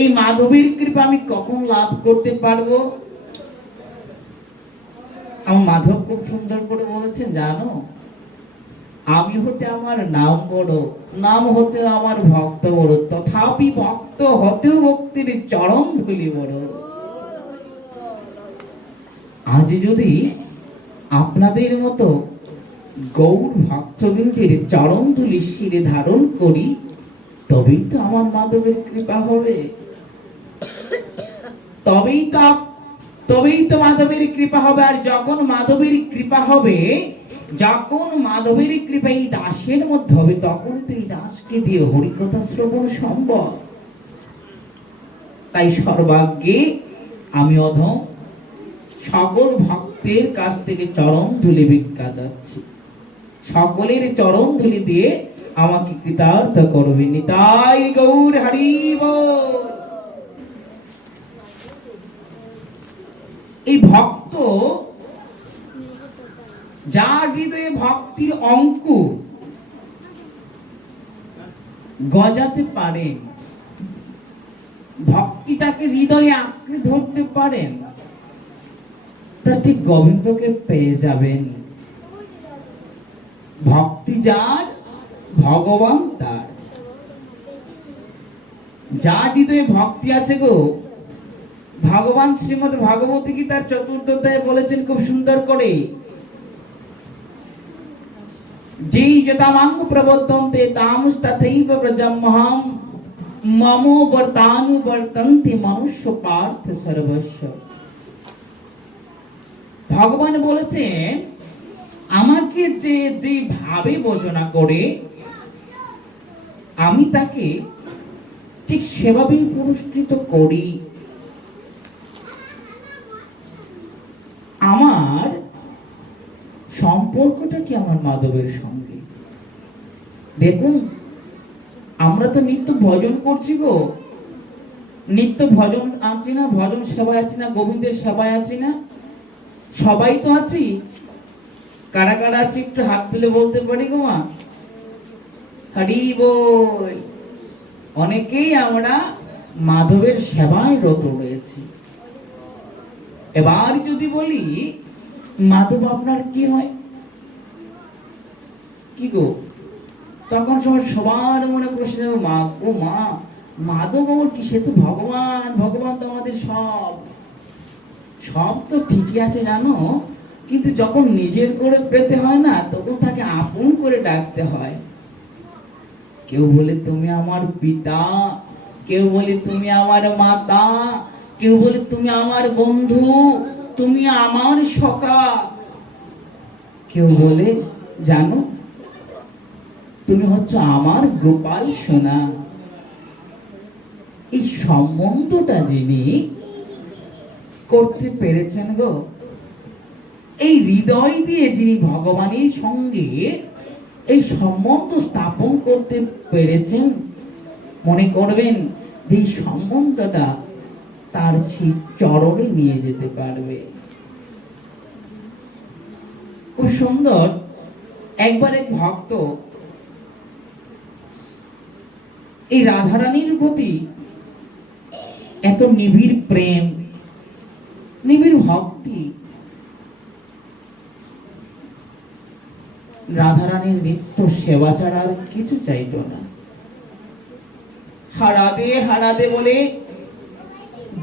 এই মাধবের কৃপা আমি কখন লাভ করতে পারবো? আমার মাধব খুব সুন্দর করে বলেছেন, জানো, আমি হতে আমার নাম বড়, নাম হতে আমার ভক্ত বড়, তথাপি ভক্ত হতেও ভক্তির চরণ ধুলি বড়। আজ যদি আপনাদের মতো গৌর ভক্তবৃন্দের চরণ ধুলি শিরে ধারণ করি, তবেই তো আমার মাধবের কৃপা হবে, তবেই তো মাধবের কৃপা হবে। আর যখন মাধবের কৃপা হবে, যখন মাধবের কৃপা এই দাসের মধ্যে হবে, তখন তো এই দাসকে দিয়ে হরিকথা শ্রবণ সম্ভব। তাই সর্বাগ্যে আমি অধম সকল ভক্তের কাছ থেকে চরণ ধুলি ভিক্ষা চাচ্ছি, সকলের চরণ ধুলি দিয়ে আমাকে কৃতার্থ করবে। নিতাই গৌর হরি বল। এই ভক্ত যার হৃদয়ে ভক্তির অঙ্কুর গজাতে পারেন, ভক্তিটাকে হৃদয়ে আঁকড়ে ধরতে পারেন, তা ঠিক গোবিন্দকে পেয়ে যাবেন। ভক্তি যার, ভগবান তার। যার হৃদয়ে ভক্তি আছে গো, ভগবান শ্রীমদ্ ভাগবত গীতার চতুর্থ অধ্যায়ে বলেছেন খুব সুন্দর করে, যেই যদামাং প্রবর্তন্তে তামস্তথৈব ব্রজমহং মমো বর্তানুবর্তন্তে মনুষ্য পার্থ সর্বস্ব। ভগবান বলেছেন, আমাকে যে ভাবে ভজনা করে আমি তাকে ঠিক সেভাবেই পুরস্কৃত করি। আমার সম্পর্কটা কি আমার মাধবের সঙ্গে? দেখুন, আমরা তো নিত্য ভজন করছি গো, নিত্য ভজন আছি না, ভজন সেবায় আছি না, গোবিন্দের সেবায় আছি না? সবাই তো আছি। কারা কারা আছি একটু হাত তুলে বলতে পারি গো মা? হরি বল। অনেকেই আমরা মাধবের সেবায় রত রয়েছি। এবার যদি বলি, মাধব আপনার কি হয়? কি গো? তখন সবার মনে প্রশ্ন, মা ও মা, মাধব আমার কি? সে তো ভগবান, ভগবান তো আমাদের সব। সব তো ঠিকই আছে জানো, কিন্তু যখন নিজের করে পেতে হয় না, তখন তাকে আপন করে ডাকতে হয়। কেউ বলে তুমি আমার পিতা, কেউ বলে তুমি আমার মাতা, কেউ বলে তুমি আমার বন্ধু, তুমি আমার সখা, কেউ বলে জানো তুমি হচ্ছে আমার গোপাল সোনা। এই সম্বন্ধটা যিনি করতে পেরেছেন গো, এই হৃদয় দিয়ে যিনি ভগবানের সঙ্গে এই সম্বন্ধ স্থাপন করতে পেরেছেন, মনে করবেন যে এই সম্বন্ধটা তার সেই চরণে নিয়ে যেতে পারবে। খুব সুন্দর। একবার এক ভক্ত এই রাধারানীর প্রতি এত নিবিড় প্রেম, নিবিড় ভক্তি, রাধারানীর নিত্য সেবা ছাড়া আর কিছু চাইত না। হারাদে বলে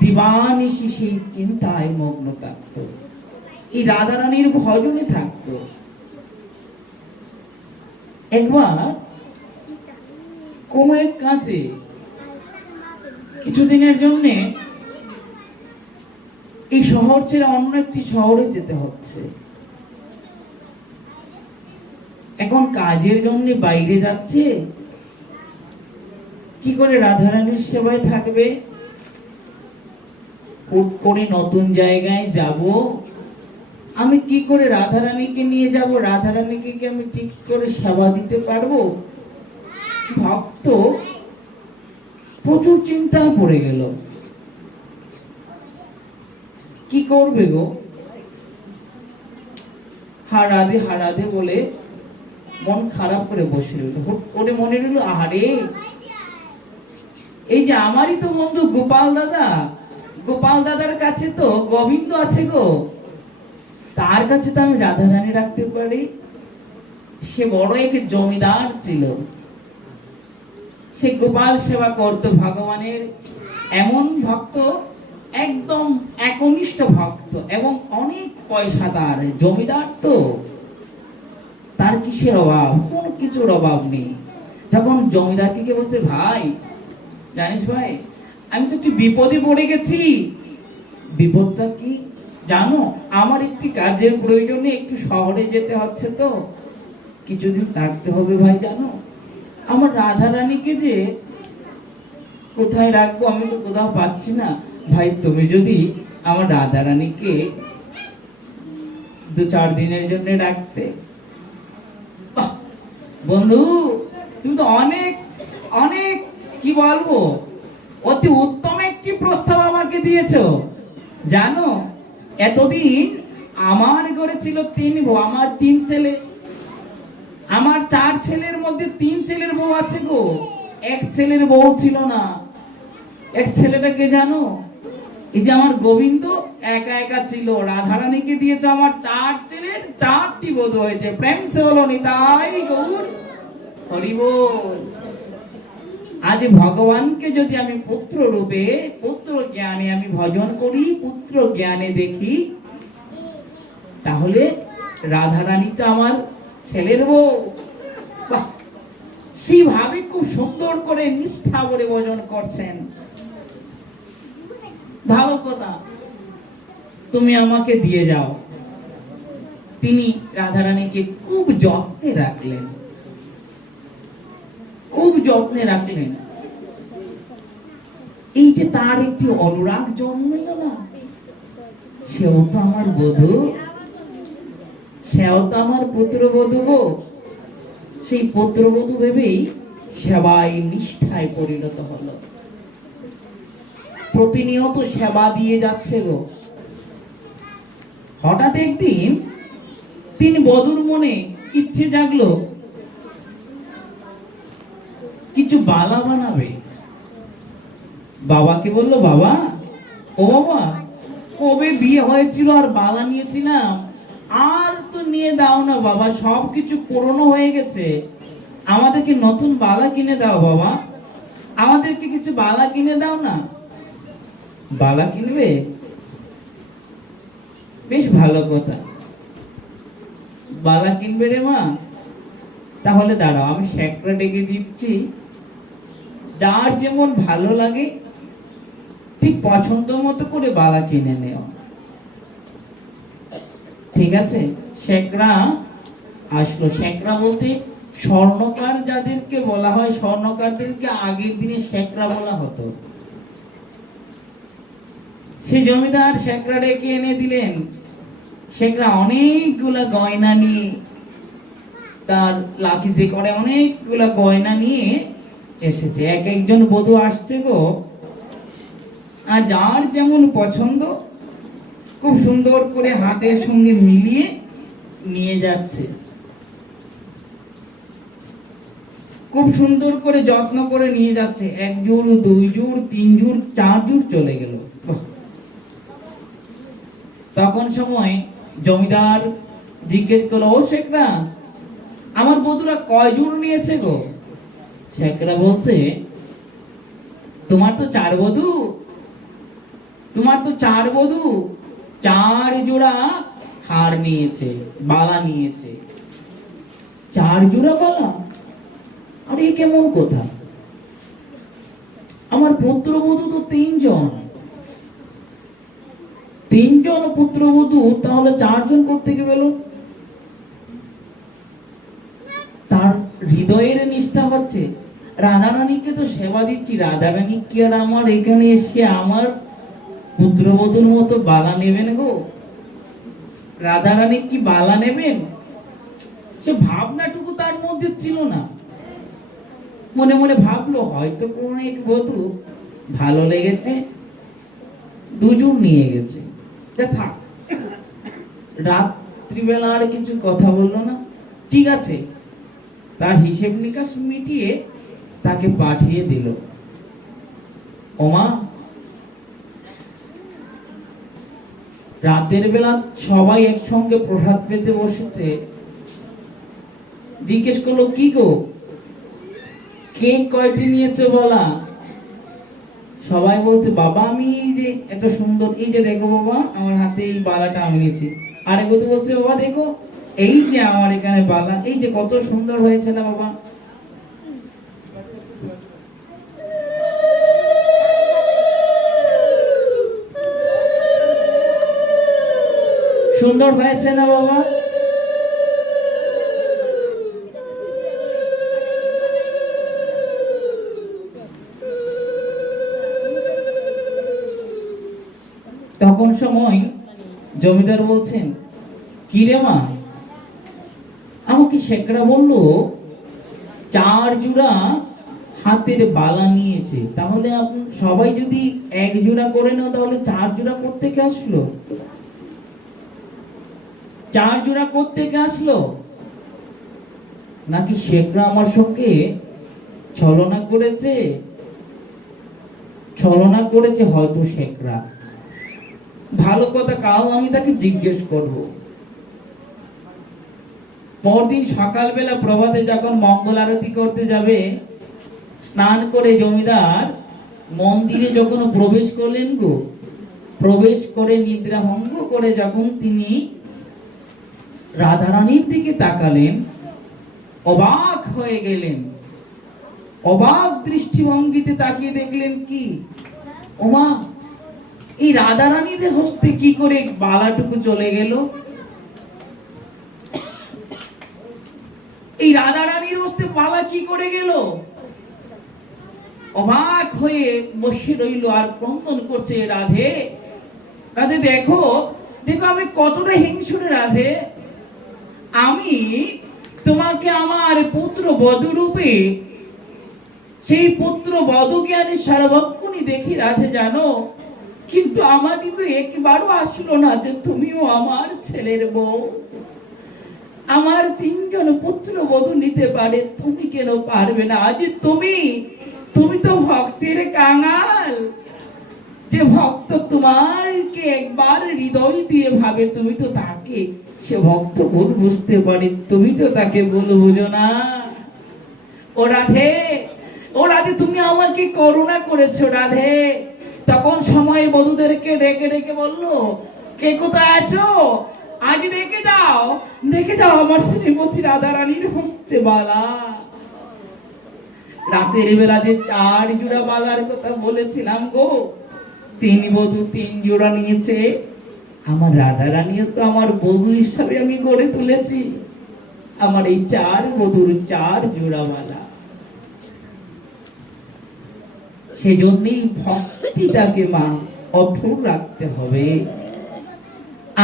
দিবানিশি সেই চিন্তায় মগ্ন থাকতো, এই রাধারানীর ভজনে থাকতো। একবার কোন এক কাজে কিছুদিনের জন্য এই শহর ছেড়ে অন্য একটি শহরে যেতে হচ্ছে। এখন কাজের জন্য বাইরে যাচ্ছে, কি করে রাধারানীর সেবায় থাকবে? হুট করে নতুন জায়গায় যাব, আমি কি করে রাধারানীকে নিয়ে যাব? রাধারানীকে কি আমি ঠিক করে সেবা দিতে পারবো? ভক্ত প্রচুর চিন্তায় পড়ে গেল, কি করবে গো? হারাদে বলে মন খারাপ করে বসে রইল। হুট করে মনে রইল, আহারে এই যে আমারই তো বন্ধু গোপাল দাদা, গোপাল দাদার কাছে তো গোবিন্দ আছে গো, তার কাছে তো আমি রাধা রানী রাখতে পারি। সে বড় এক জমিদার ছিল, সে গোপাল সেবা করত ভগবানের, এমন ভক্ত, একদম একনিষ্ঠ ভক্ত, এবং অনেক পয়সা, তার জমিদার তো, তার কিসের অভাব, কোন কিছুর অভাব নেই। তখন জমিদারকে বলছে, ভাই জানিস ভাই, আমি তো একটু বিপদে পড়ে গেছি। বিপদটা কি জানো? আমার একটি কাজের প্রয়োজনে একটু শহরে যেতে হচ্ছে, তো কিছুদিন থাকতে হবে ভাই। জানো, আমার রাধা রানীকে যে কোথায় রাখবো, আমি তো কোথাও পাচ্ছি না। ভাই তুমি যদি আমার রাধা রানীকে 2-4 দিনের জন্য রাখতে। বাহ, বন্ধু তুমি তো অনেক অনেক কি বলবো, অতি উত্তম একটি প্রস্তাব আমাকে দিয়েছো। জানো, এতদিন আমার ঘরে ছিল 3 বউ, আমার 3 ছেলে, আমার 4 ছেলের মধ্যে 3 ছেলের বউ আছে গো, এক ছেলের বউ ছিল না। এক ছেলেটাকে জানো, এই যে আমার গোবিন্দ একা একা ছিল। রাধারানীকে দিয়েছো, আমার 4 ছেলের 4টি বধূ হয়েছে। প্রেম সে বলো নিতাই গৌর হরি বল। আজ ভগবানকে যদি আমি পুত্র রূপে, পুত্র জ্ঞানে আমি ভজন করি, পুত্র জ্ঞানে দেখি, তাহলে রাধারানী তো আমার ছেলের বউ। বাহ, সেইভাবে খুব সুন্দর করে নিষ্ঠা করে ভজন করছেন। ভালো কথা, তুমি আমাকে দিয়ে যাও। তিনি রাধারানীকে খুব যত্নে রাখলেন, খুব যত্নে রাখলেন। এই যে তার একটি অনুরাগ জন্মল না, সেও তো আমার বধূ, সেও তো আমার পুত্রবধূ গো। সেই পুত্রবধূ ভেবেই সেবায় নিষ্ঠায় পরিণত হলো, প্রতিনিয়ত সেবা দিয়ে যাচ্ছে গো। হঠাৎ একদিন 3 বধূর মনে ইচ্ছে জাগলো, কিছু বালা বানাবে। বাবাকে বললো, বাবা, ও বাবা, কবে বিয়ে হয়েছিল আর বালা নিয়েছিলাম, আর তো নিয়ে দাও না বাবা, সব কিছু পুরনো হয়ে গেছে, আমাদেরকে নতুন বালা কিনে দাও বাবা, আমাদেরকে কিছু বালা কিনে দাও না। বালা কিনবে? বেশ ভালো কথা, বালা কিনবে রে মা, তাহলে দাঁড়াও আমি শেকড়া ডেকে দিচ্ছি, যার যেমন ভালো লাগে ঠিক পছন্দ মতো করে বালা কিনে নেও। ঠিক আছে, শেকড়া আসলো। শেকড়া বলতে স্বর্ণকার যাদেরকে বলা হয়, স্বর্ণকারদেরকে আগের দিনে শেকড়া বলা হতো। সে জমিদার শেকড়া ডেকে এনে দিলেন। শেকড়া অনেকগুলা গয়না নিয়ে, তার লাকিজে করে অনেকগুলা গয়না নিয়ে এসেছে। এক একজন বধূ আসছে গো, আর যার যেমন পছন্দ খুব সুন্দর করে হাতের সঙ্গে মিলিয়ে নিয়ে যাচ্ছে, খুব সুন্দর করে যত্ন করে নিয়ে যাচ্ছে। 1 জোড়, 2 জোড়, 3 জোড়, 4 জোড় চলে গেল। তখন সময় জমিদার জিজ্ঞেস করলো, ও শেখরা, আমার বধূরা কয় জোড় নিয়েছে গো? শেখরা বলছে, তোমার তো 4 বধূ, তোমার তো 4 বধূ, 4 জোড়া হার নিয়েছে, বালা নিয়েছে। 4 জোড়া বালা? আরে এ কেমন কথা? আমার পুত্রবধূ তো 3 জন, 3 জন পুত্রবধূ, তাহলে 4 জন কোত্থেকে পেল? তার হৃদয়ের নিষ্ঠা হচ্ছে, রাধারানীকে তো সেবা দিচ্ছি, রাধারানী কি আর আমার এখানে এসে আমার পুত্রবধূর মতো বালা নেবেন গো? রাধারানী কি বালা নেবেন? সে ভাবনাটুকু তার মধ্যে ছিল না। মনে মনে ভাবলো, হয়তো কোন এক বধূ ভালো লেগেছে, 2 জোড় নিয়ে গেছে, যা থাক। রাত্রিবেলা আর কিছু কথা বললো না। ঠিক আছে, তার হিসেব নিকাশ মিটিয়ে তাকে পাঠিয়ে দিল। ওমা, রাতের বেলা সবাই একসঙ্গে প্রসাদ পেতে বসেছে, জিজ্ঞেস করলো কি গো, কেক কয়টি নিয়েছে বলা? সবাই বলছে বাবা আমি এই যে এত সুন্দর, এই যে দেখো বাবা আমার হাতে এই বালাটা আমি নিয়েছি। আরেক বলছে বাবা দেখো এই যে আমার এখানে বালা, এই যে কত সুন্দর হয়েছে না বাবা। সুন্দর হয়েছে না বাবা? তখন সময় জমিদার বলছেন কি রে মা, আমাকে শেখরা বললো 4 জোড়া হাতের বালা নিয়েছে, তাহলে সবাই যদি 1 জোড়া করে নাও তাহলে 4 জোড়া করতে কে আসলো? 4 জোড়া করতে কে আসলো? নাকি শেখরা আমার সঙ্গে ছলনা করেছে? ছলনা করেছে হয়তো শেখরা। ভালো কথা, কাল আমি তাকে জিজ্ঞেস করব। পরদিন সকালবেলা প্রভাতে যখন মঙ্গল আরতি করতে যাবে, স্নান করে জমিদার মন্দিরে যখন প্রবেশ করলেন গো, প্রবেশ করে নিদ্রা ভঙ্গ করে যখন তিনি রাধারানীর দিকে তাকালেন, অবাক হয়ে গেলেন। অবাক দৃষ্টিভঙ্গিতে তাকিয়ে দেখলেন কি, ওমা এই রাধারানীর হস্তে কি করে বালাটুকু চলে গেল? এই রাধারানীর হস্তে বালা কি করে গেল? অবাক হয়ে বসে রইল আর ক্রন্দন করছে, রাধে রাধে দেখো দেখো আমি কতটা হিংসুর রাধে, আমি তোমাকে আমার পুত্র বধূ রূপে সেই পুত্র বধূ জ্ঞানে সার্বক্ষণই দেখি রাধে জানো, কিন্তু আমার কিন্তু একবারও আসলো না যে তুমিও আমার ছেলের বউ, আমার 3 জন পুত্র বধূ নিতে পারে, তুমি কেন পারবে না? আজ তুমি তো ভক্তের কাঙাল, যে ভক্ত তোমারকে একবার হৃদয় দিয়ে ভাবে তুমি তো তাকে, সে ভক্ত ভুল বুঝতে পারে, তুমি তো তাকে ভুল বুঝো না। ও রাধে, ও রাধে তুমি আমাকে করুণা করেছো রাধে। তখন সময় বধূদেরকে ডেকে ডেকে বললো, কে কোথায় আছো? আজ দেখে যাও আমার শ্রীমতী রাধারানীর হস্তে বালা। রাতের বেলা যে 4 জোড়া বালার কথা বলেছিলাম গো, 3 বধূ 3 জোড়া নিয়েছে। আমার রাধারানীও তো আমার বধূ হিসাবে আমি গড়ে তুলেছি, আমার এই 4 বধূর 4 জোড়া বালা। সেজন্যই ভক্তিটাকে মা অটুট রাখতে হবে,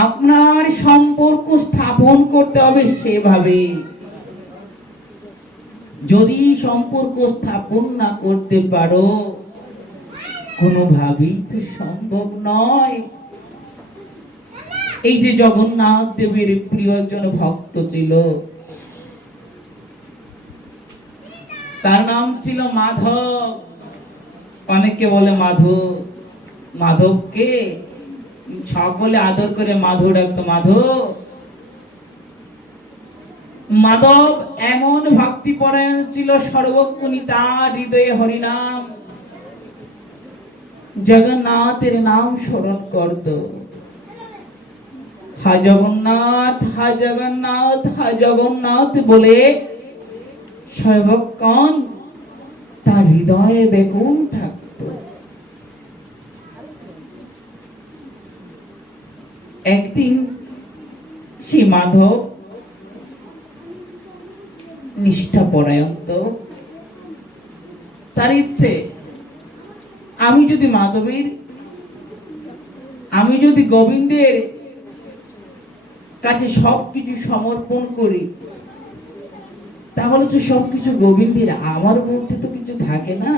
আপনার সম্পর্ক স্থাপন করতে হবে সেভাবে। যদি সম্পর্ক স্থাপন না করতে পারো, কোনোভাবেই তো সম্ভব নয়। এই যে জগন্নাথ দেবের প্রিয় একজন ভক্ত ছিল, তার নাম ছিল মাধব। অনেকে বলে মাধব, মাধবকে সকলে আদর করে মাধব ডাকতো, মাধব। মাধব এমন ভক্তি পরায়ণ ছিল, সর্বক্ষণই তার হৃদয়ে হরিনাম জগন্নাথের নাম স্মরণ করত। হা জগন্নাথ, হা জগন্নাথ, হা জগন্নাথ বলে সর্বক্ষণ তার হৃদয়ে বেকুল থাকত। একদিন শ্রী মাধব নিষ্ঠাপরায়ণ, তো তার ইচ্ছে আমি যদি গোবিন্দের কাছে সবকিছু সমর্পণ করি, তাহলে তো সবকিছু গোবিন্দের, আমার বলতে তো কিছু থাকে না।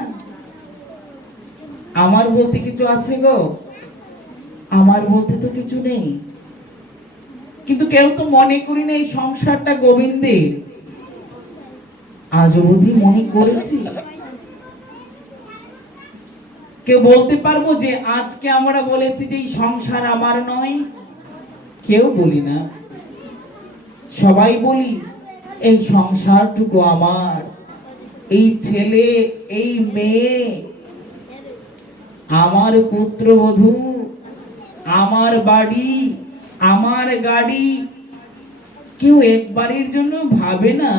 আমার বলতে কিছু আছে গো? আমার বলতে তো কিছু নেই। কিন্তু কেউ তো মনে করি না এই সংসারটা গোবিন্দের। আজ অবধি মনে করেছি? কেউ বলতে পারবো যে আজকে আমরা বলেছি যে এই সংসার আমার নয়? কেউ বলি না, সবাই বলি এই সংসারটুকু আমার, এই ছেলে, এই মেয়ে, আমার পুত্রবধূ, আমার বাড়ি, আমার গাড়ি। কেউ একবারের জন্য ভাবে না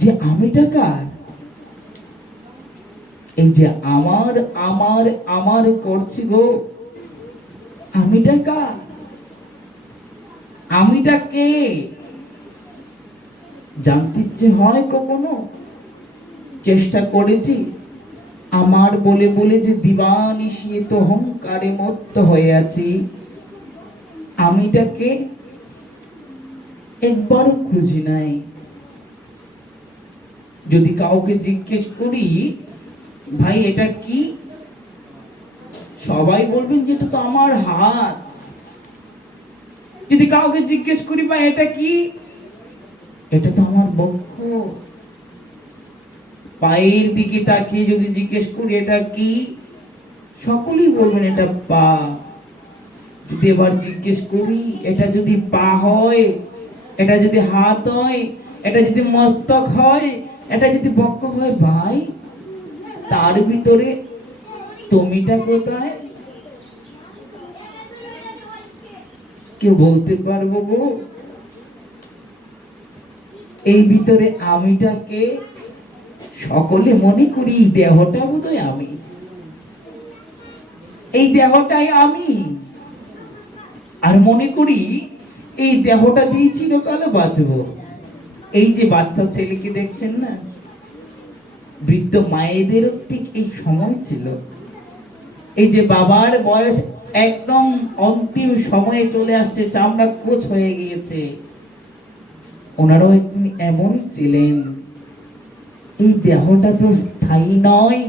যে আমিটা কার? এই যে আমার আমার আমার করছি গো, আমিটা কার? আমিটা কে? জানতে ইচ্ছে হয় কখনো? চেষ্টা করেছি আমার বলে বলে যে দিবানিশি তো অহংকারে মত্ত হয়ে আছি, আমিটা কে? একবারও খুঁজি নাই। যদি কাউকে জিজ্ঞেস করি ভাই এটা কি, সবাই বলবেন যে এটা তো আমার হাত। যদি কাউকে জিজ্ঞেস করি ভাই এটা কি, এটা তো আমার বক্ষ। পায়ের দিকে তাকিয়ে যদি জিজ্ঞেস করি এটা কি, সকলেই বলবেন এটা পা। যদি এবার জিজ্ঞেস করি এটা যদি পা হয়, এটা যদি হাত হয়, এটা যদি মস্তক হয়, এটা যদি বক্ষ হয়, ভাই তার ভিতরে তুমিটা কোথায়? কেউ বলতে পারবো গো? এই ভিতরে আমিটাকে সকলে মনে করি এই দেহটা বোধহয় আমি, এই দেহটাই আমি, আর মনে করি এই দেহটা দিয়ে চিরকালে বাঁচবো। এই যে বাচ্চা ছেলেকে দেখছেন না, বৃদ্ধ মায়েদেরও ঠিক এই সময় ছিল। এই যে বাবার বয়স একদম অন্তিম সময়ে চলে আসছে, চামড়া কোচ হয়ে গিয়েছে, ওনারাও একদিন এমনই ছিলেন। এই দেহটা তো স্থায়ী নয়,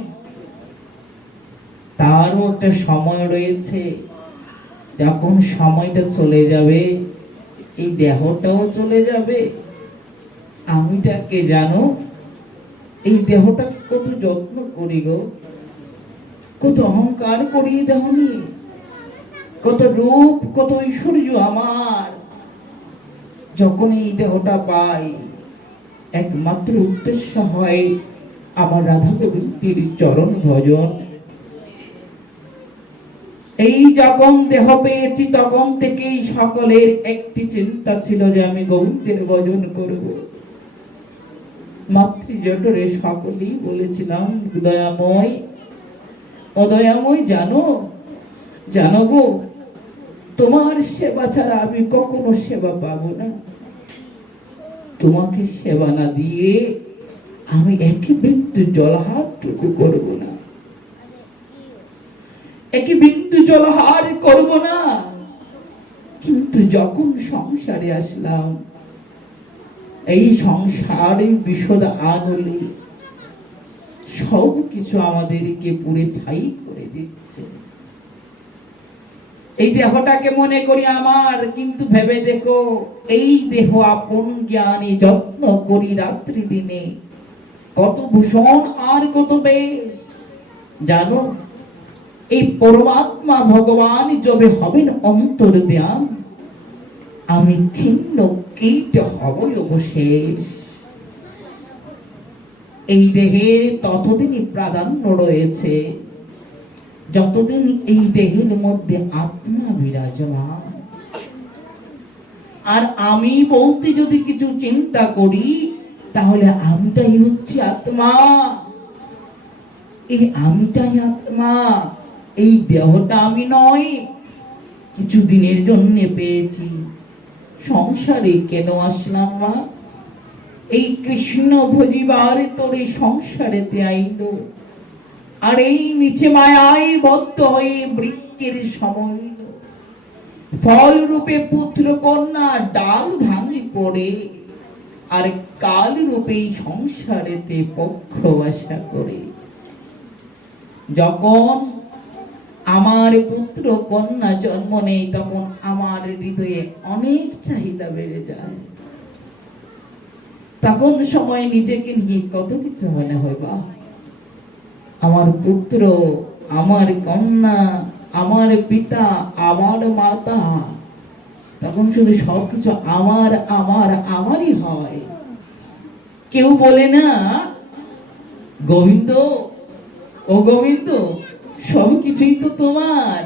তারও একটা সময় রয়েছে। যখন সময়টা চলে যাবে এই দেহটাও চলে যাবে। আমিটাকে জানো, এই দেহটাকে কত যত্ন করি গো, কত অহংকার করি দেহ নিয়ে, কত রূপ, কত ঐশ্বর্য আমার। যখন এই দেহটা পাই একমাত্র উদ্দেশ্য হয় আমার রাধা গোবিন্দের চরণ ভজন। এই যখন দেহ পেয়েছি তখন থেকেই সকলের একটি চিন্তা ছিল যে আমি গোবিন্দের ভজন করব। মাতৃজঠরে সকলেই বলেছিলাম দয়াময়, অদয়াময় জানো, জানো গো, তোমার সেবা ছাড়া আমি কখনো সেবা পাবো না। তোমাকে সেবা না দিয়ে আমি একই বিন্দু জলহারটুকু করবো না, একই বিন্দু জলহার করব না। কিন্তু যখন সংসারে আসলাম, এই সংসারে বিষদ আগুনে সব কিছু আমাদেরকে পুড়ে ছাই করে দিচ্ছে। এই দেহটাকে মনে করি আমার, কিন্তু ভেবে দেখো এই দেহ আপন জ্ঞানী যত্ন করি রাত্রি দিনে, কত ভূষণ আর কত বেশ। জানো এই পরমাত্মা ভগবান যবে হবেন অন্তর্ধান, আমি ছিন্ন কীট হব অবশেষ। এই দেহে ততদিনই প্রাধান্য রয়েছে যতদিন এই দেহের মধ্যে আত্মা বিরাজমান। আর আমি বলতে যদি কিছু চিন্তা করি তাহলে আমিটাই হচ্ছে আত্মা, এই আমিটাই আত্মা, এই দেহটা আমি নয়। কিছুদিনের জন্য পেয়েছি, সংসারে কেন আসলাম মা? এই কৃষ্ণ ভজিবার তোরে সংসারেতে আইল, আর এই নিচে মায়ায় বদ্ধ হয়ে বৃক্ষের সময় ফল রূপে পুত্র কন্যা ডাল ভাঙি পড়ে, আর কাল রূপে সংসারেতে পক্ষ বাসা করে। যখন আমার পুত্র কন্যা জন্ম নেই তখন আমার হৃদয়ে অনেক চাহিদা বেড়ে যায়। তখন সময় নিজেকে নিয়ে কত কিছু মনে হয়, বা আমার পুত্র আমার কন্যা, আমার পিতা, আমার মাতা, তখন শুধু সবকিছু আমার আমার আমারই হয়। কেউ বলে না গোবিন্দ, ও গোবিন্দ, সব কিছুই তো তোমার,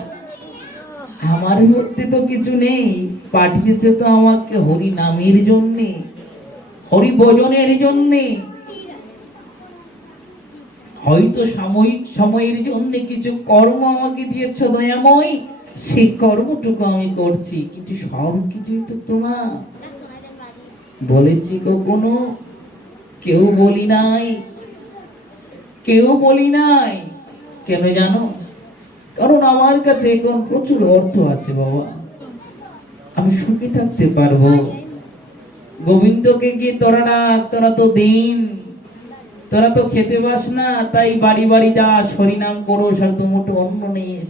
আমার মধ্যে তো কিছু নেই। পাঠিয়েছে তো আমাকে হরি নামের জন্যে, হরি ভজনের জন্যে। হয়তো সাময়িক সময়ের জন্য কিছু কর্ম আমাকে দিয়েছ দয়াময়, সেই কর্মটুকু আমি করছি, কিন্তু সব কিছুই তো তোমার। বলেছি কখনো? কেউ বলি নাই, কেউ বলি নাই। কেন জানো? কারণ আমার কাছে এখন প্রচুর অর্থ আছে বাবা, আমি সুখে থাকতে পারবো। গোবিন্দকে গিয়ে তোরা ডাক, তোরা তো দিন, তোরা তো খেতে পাস না, তাই বাড়ি বাড়ি যাস, হরিনাম করো, আর তো মোটো অন্ন নিস।